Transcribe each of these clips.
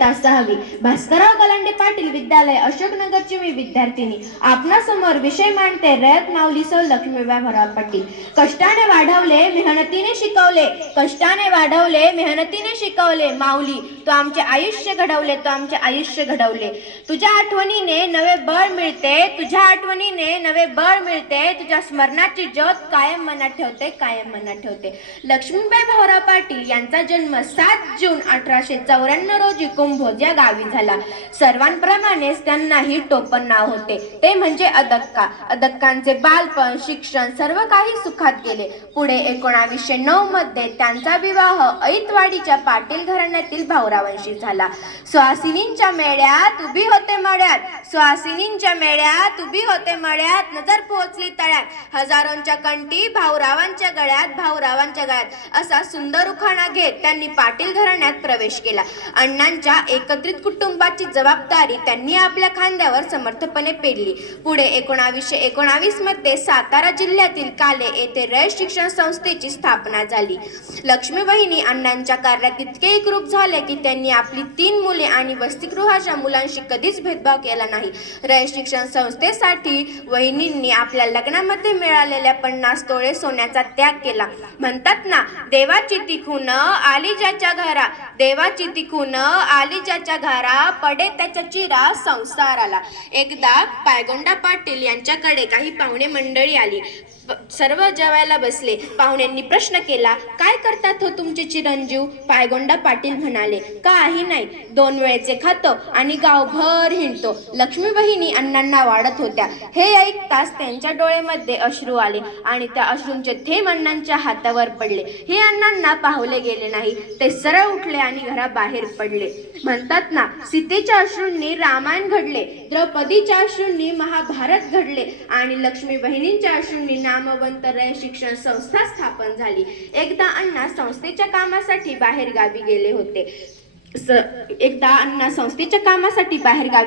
इयत्ता 6वी, भास्करराव गलांडे पाटील विद्यालय अशोकनगरची मी विद्यार्थिनी आपणासमोर विषय मांडते रयत माऊली सौ लक्ष्मीबाई भराव पाटील. कष्टाने वाढवले मेहनतीने शिकवले, कष्टाने वाढवले मेहनतीने शिकवले माऊली, तू आमचे आयुष्य घडवले, तू आमचे आयुष्य घडवले. तुझ्या आठवणीने नवे बळ मिळते, तुझ्या आठवणीने नवे बळ मिळते, तुझ्या स्मरणाची ज्योत कायम मनात ठेवते, कायम मनात ठेवते. लक्ष्मीबाई भराव पाटील यांचा जन्म 7 जून 1894 रोजी कुंभोज या गावी झाला. सर्वांप्रमाणेच त्यांनाही टोपण नाव होते, ते म्हणजे अदक्का. अदक्कांचे बालपण, शिक्षण सर्व काही सुखात गेले. पुढे 1909 मध्ये त्यांचा विवाह ऐतवाडीच्या पाटील घराण्यातील भाऊरावांशी झाला. सुहासिनींच्या मेळ्यात उभी होते मळ्यात, सुहासिनींच्या मेळ्यात उभी होते मळ्यात, नजर पोहोचली तळ्यात, हजारोंच्या कंठी भाऊरावांच्या गळ्यात, भाऊरावांच्या गळ्यात, असा सुंदर उखाणा घेत त्यांनी पाटील घराण्यात प्रवेश केला. अण्णांच्या एकत्रित कुटुंबाची जबाबदारी त्यांनी आपल्या खांद्यावर समर्थपणे पेलली. पुढे 1919 मध्ये सातारा जिल्ह्यातील काले येथे रयत शिक्षण संस्थेची स्थापना झाली. लक्ष्मीबहिणी अण्णांच्या कार्यात इतके एकरूप झाले की त्यांनी आपली 3 मुले आणि वसतिगृहाच्या मुलांशी कधीच भेदभाव केला नाही. रयत शिक्षण संस्थेसाठी वहिनींनी आपल्या लग्नामध्ये मिळालेल्या 50 तोळे सोन्याचा त्याग केला. म्हणतात ना, देवाची ती खून आली ज्याच्या घरा, देवाची ती खून आली ज्याच्या घरा, पडे त्याच्या चिरा संसाराला. एकदा पायगोंडा पाटील यांच्याकडे काही पाहुणे मंडळी आली. सर्व जेवायला बसले. पाहुण्यांनी प्रश्न केला, काय करतात हो तुमचे चिरंजीव? पायगोंडा पाटील म्हणाले, काही नाही, 2 वेळेचे खातो आणि गावभर हिंडतो. लक्ष्मीबहिणी अण्णांना वाढत होत्या. हे ऐकताच त्यांच्या डोळ्यामध्ये अश्रू आले आणि त्या अश्रूंचे थेंब अण्णांच्या हातावर पडले. हे अण्णांना पाहले गेले नाही. ते सरळ उठले आणि घराबाहेर पडले. म्हणतात ना, सीतेच्या अश्रूंनी रामायण घडले, द्रौपदीच्या अश्रूंनी महाभारत घडले आणि लक्ष्मीबहिणींच्या अश्रूंनी नामवंत रयत शिक्षण संस्था स्थापन झाली. एकदा अण्णा संस्थेच्या कामासाठी बाहेर गावी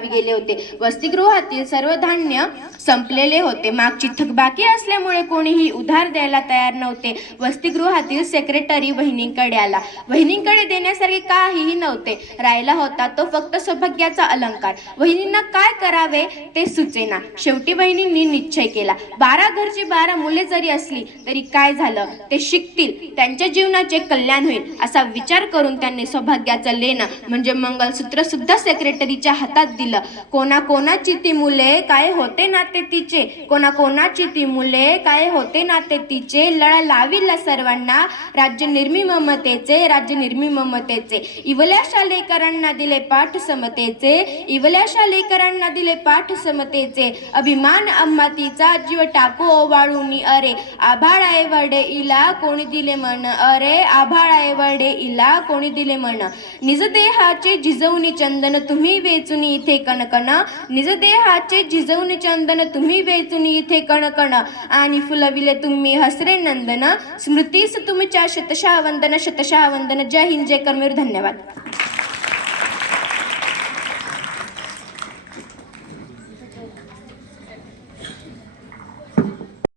गेले होते. वसतिगृहातील सर्व धान्य संपलेले होते. मागची थकबाकी असल्यामुळे कोणीही उधार द्यायला तयार नव्हते. वसतिगृहातील सेक्रेटरी वहिनींकडे आला. वहिनींकडे देण्यासारखे काहीही नव्हते. राहिला होता तो फक्त सौभाग्याचा अलंकार. वहिनींना काय करावे ते सुचेना. शेवटी वहिनींनी निश्चय केला, 12 घरची 12 मुले जरी असली तरी काय झालं, ते शिकतील, त्यांच्या जीवनाचे कल्याण होईल असा विचार करून त्यांनी सौभाग्याचा म्हणजे मंगलसूत्र सुद्धा सेक्रेटरीच्या हातात दिलं. कोणाकोणाची ती मुले काय होते नाते तिचे, कोणाकोणाची ती मुले काय होते नाते तिचे, लळा लाविला सर्वांना राज्य निर्मी ममतेचे, राज्य निर्मी ममतेचे. इवल्या शालेकरांना दिले पाठ समतेचे, इवल्या शालेकरांना दिले पाठ समतेचे. अभिमान अम्मातीचा जीव टाकू ओवाळूनी, अरे आभाळाए वडे इला कोणी दिले मन, अरे आभाळाए वडे इला कोणी दिले मन. निज देहाचे झिजवून चंदन तुम्ही वेचून इथे कणकण, निज देहाचे झिजवून चंदन तुम्ही वेचून इथे कणकण, आणि फुलविले तुम्ही हसरे नंदन, स्मृतीस तुमच्या शतशः वंदन, शतशः वंदन. जय हिंद, जय कर्मवीर. धन्यवाद.